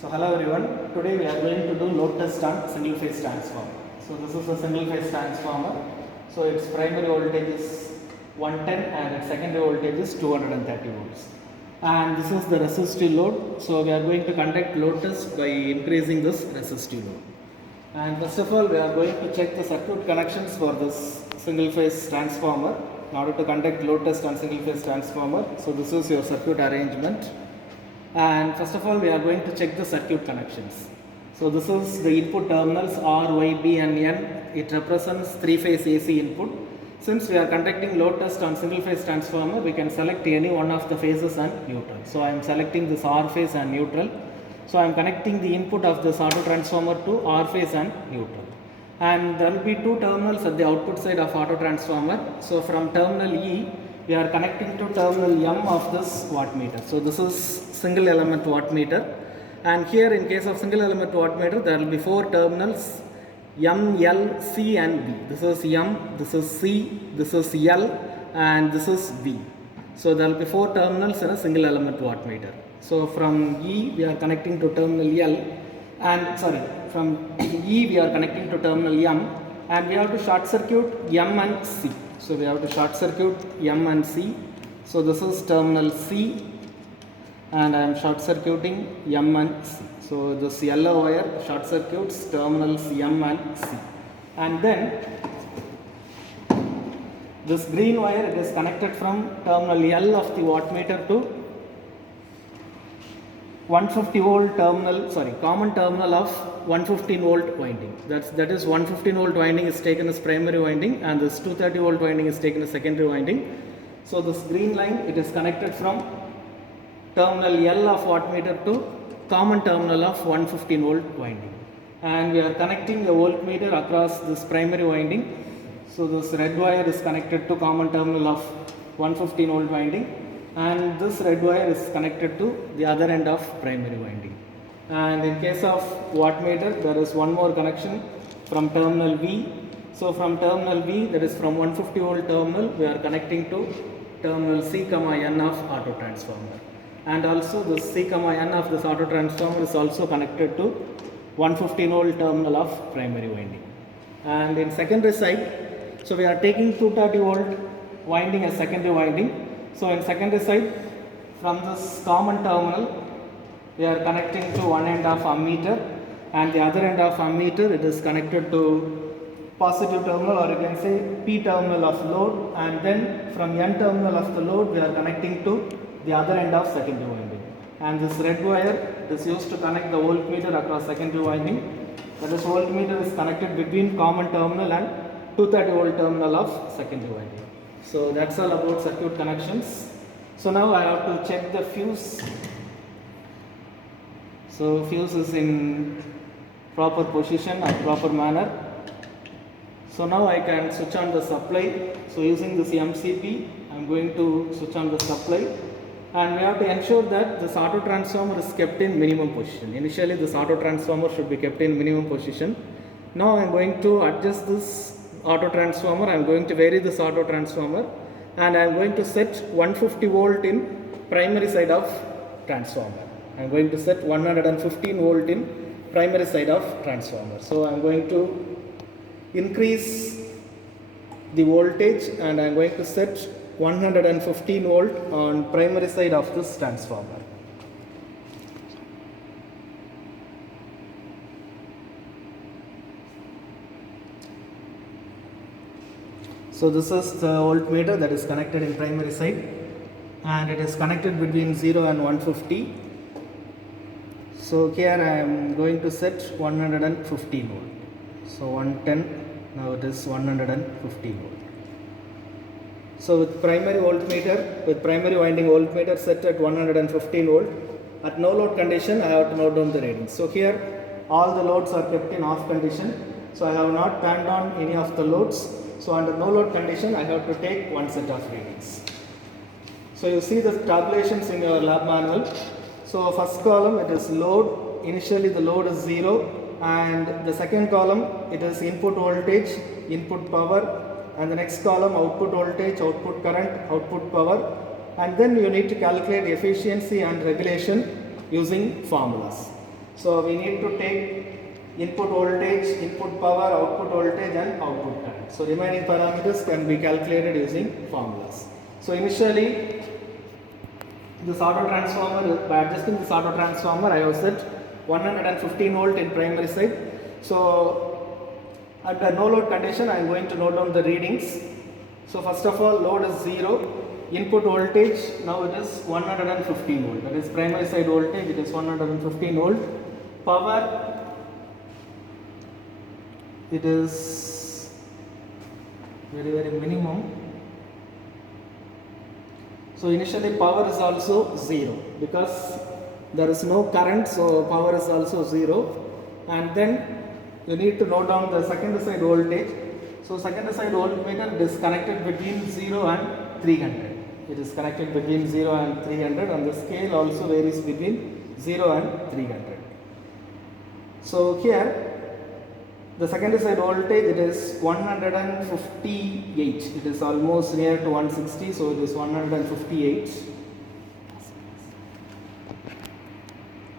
So hello everyone, today we are going to do load test on single phase transformer. So this is a single phase transformer. So its primary voltage is 110 and its secondary voltage is 230 volts. And this is the resistive load. So we are going to conduct load test by increasing this resistive load. And first of all we are going to check the circuit connections for this single phase transformer in order to conduct load test on single phase transformer. So this is your circuit arrangement. And first of all we are going to check the circuit connections. So this is the input terminals R, Y, B and N. It represents 3-phase AC input. Since we are conducting load test on single phase transformer, we can select any one of the phases and neutral. So I am selecting this R phase and neutral. So I am connecting the input of this auto transformer to R phase and neutral. And there will be two terminals at the output side of auto transformer. So from terminal E, we are connecting to terminal M of this wattmeter. So this is single element wattmeter, and here in case of single element wattmeter there will be four terminals M, L, C and V. This is M, this is C, this is L and this is V. So there will be four terminals in a single element wattmeter. So from E we are connecting to terminal L, and from E we are connecting to terminal M, and we have to short circuit M and C. So we have to short circuit M and C. So this is terminal C and I am short circuiting M and C. So this yellow wire short circuits terminals M and C. And then this green wire, it is connected from terminal L of the wattmeter to 150 volt terminal, common terminal of 115 volt winding. That is 115 volt winding is taken as primary winding and this 230 volt winding is taken as secondary winding. So this green line, it is connected from terminal L of wattmeter to common terminal of 115 volt winding. And we are connecting a voltmeter across this primary winding. So this red wire is connected to common terminal of 115 volt winding, and this red wire is connected to the other end of primary winding. And in case of wattmeter, there is one more connection from terminal V. So from terminal V, that is from 150 volt terminal, we are connecting to terminal C, N of auto transformer. And also this C, N of this auto transformer is also connected to 115 volt terminal of primary winding. And in secondary side, so we are taking 230 volt winding as secondary winding. So in secondary side, from this common terminal, we are connecting to one end of ammeter, and the other end of ammeter, it is connected to positive terminal, or you can say P terminal of load, and then from N terminal of the load, we are connecting to the other end of secondary winding. And this red wire is used to connect the voltmeter across secondary winding. That is, voltmeter is connected between common terminal and 230 volt terminal of secondary winding. So that's all about circuit connections. So now I have to check the fuse. So fuse is in proper position and proper manner. So now I can switch on the supply. So using this MCP, I am going to switch on the supply, and we have to ensure that this auto transformer is kept in minimum position. Initially this auto transformer should be kept in minimum position. Now I am going to adjust this auto transformer. I am going to vary this auto transformer, and I am going to set 150 volt in primary side of transformer. I am going to set 115 volt in primary side of transformer. So I am going to increase the voltage, and I am going to set 115 volt on primary side of this transformer. So this is the voltmeter that is connected in primary side, and it is connected between 0 and 150. So here I am going to set 115 volt. So 110, now it is 150 volt. So with primary voltmeter, with primary winding voltmeter set at 115 volt, at no load condition I have to note down the readings. So here all the loads are kept in off condition. So I have not turned on any of the loads. So under no load condition, I have to take one set of readings. So you see the tabulations in your lab manual. So first column, it is load. Initially the load is 0, and the second column, it is input voltage, input power, and the next column output voltage, output current, output power, and then you need to calculate efficiency and regulation using formulas. So we need to take input voltage, input power, output voltage and output current. So remaining parameters can be calculated using formulas. So initially this auto transformer, by adjusting this auto transformer, I have set 115 volt in primary side. So under no load condition I am going to note down the readings. So first of all, load is 0. Input voltage now it is 115 volt, that is primary side voltage, it is 115 volt. Power, it is very minimum. So initially power is also 0 because there is no current, so power is also 0. And then you need to note down the secondary side voltage. So secondary side voltmeter is connected between 0 and 300. It is connected between 0 and 300 and the scale also varies between 0 and 300. So here the secondary side voltage, it is 158. It is almost near to 160, so it is 158.